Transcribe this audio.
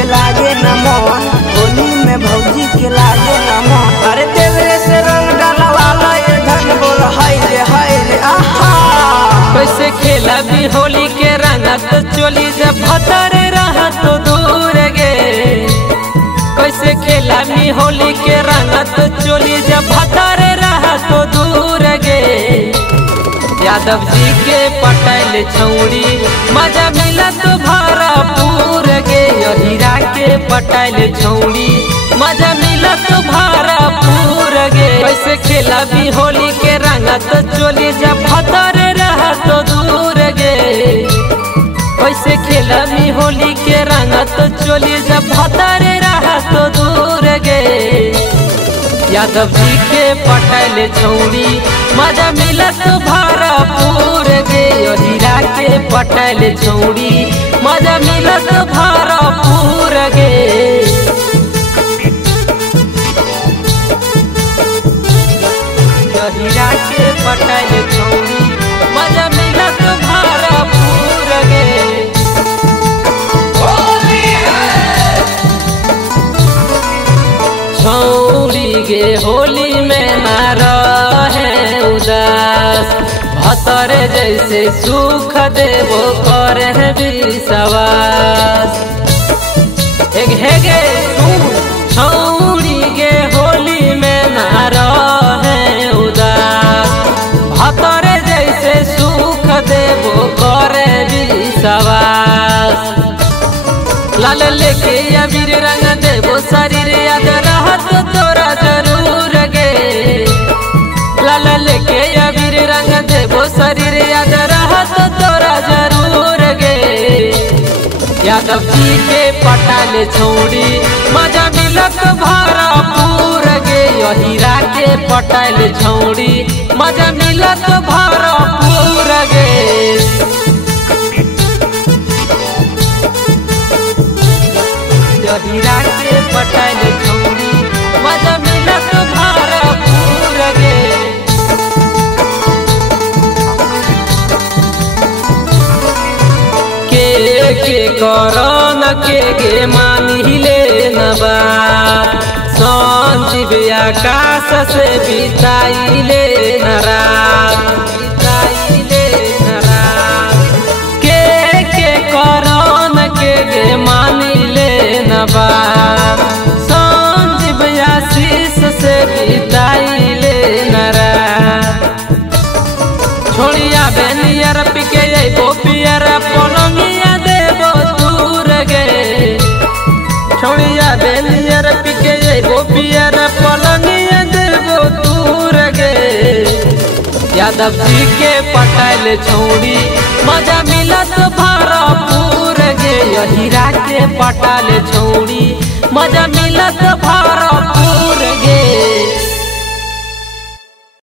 के लागे न मन, होली में भौजी के लागे न मन। अरे देवरे से रंग डालवाला ये धन बोल हाय रे आहा। कैसे खेला भी होली के रंग तो चोली जब भतरे रहा तो दूर गे। कैसे खेला भी होली के रंग तो चोली जब भतरे रहा तो दूर गे। यादव जी के पटेल छौड़ी मजा मिला तो भरपूर गे। हीरा के पटेल छौड़ी मजा मिला तो भरपूर गे। कैसे खेला भी होली के रंग तो चोली जब भतरे रहा तो दूर गे। कैसे खेला भी होली के रंग तो चोली जब भतरे रहा तो दूर गे। यादव जी के पटेल छौड़ी मजा मिला तो भरपूर गे। हीरा के पटेल छौड़ी मजा मिला तो भरपूर गे। हीरा के पटेल छौड़ी मजा मिला तो भरपूर गे। छौड़ी गे होली में ना रहे उदास, भतरे जैसे सुख देवो करे विश्वास। एक है गे छौड़ी गे होली में ना रहे उदास, भतरे जैसे सुख देवो करे विश्वास। लाल लेके अबीर रंग देवो शरीर याद रहत तोरा जरूर गे। लाल लेके अबीर रंग देवो शरीर याद रहत तोरा जरूर गे। यादव जी के पटेल छौड़ी मजा मिलत भरपूर गे। हीरा के पटेल छौड़ी मजा मिलत भरपूर गे। हीरा के पटेल छौड़ी मजा मिलत भरपूर गे। के करन के गे मानी ले नबा, संजीव आकाश से बिताई ले नरा। के करन के गे मानी ले नबा, संजीव आशीष से बिताई ले नरा। छोड़िया बेनियर पिके पियर पलंगिया देवो दूर गे। छोड़िया बेनियर पिके पियर पलंगिया देवो दूर गे। यादव जी के पटेल छौड़ी मजा मिलत भरपूर गे। हीरा के पटेल छौड़ी मजा मिलत भरपूर गे।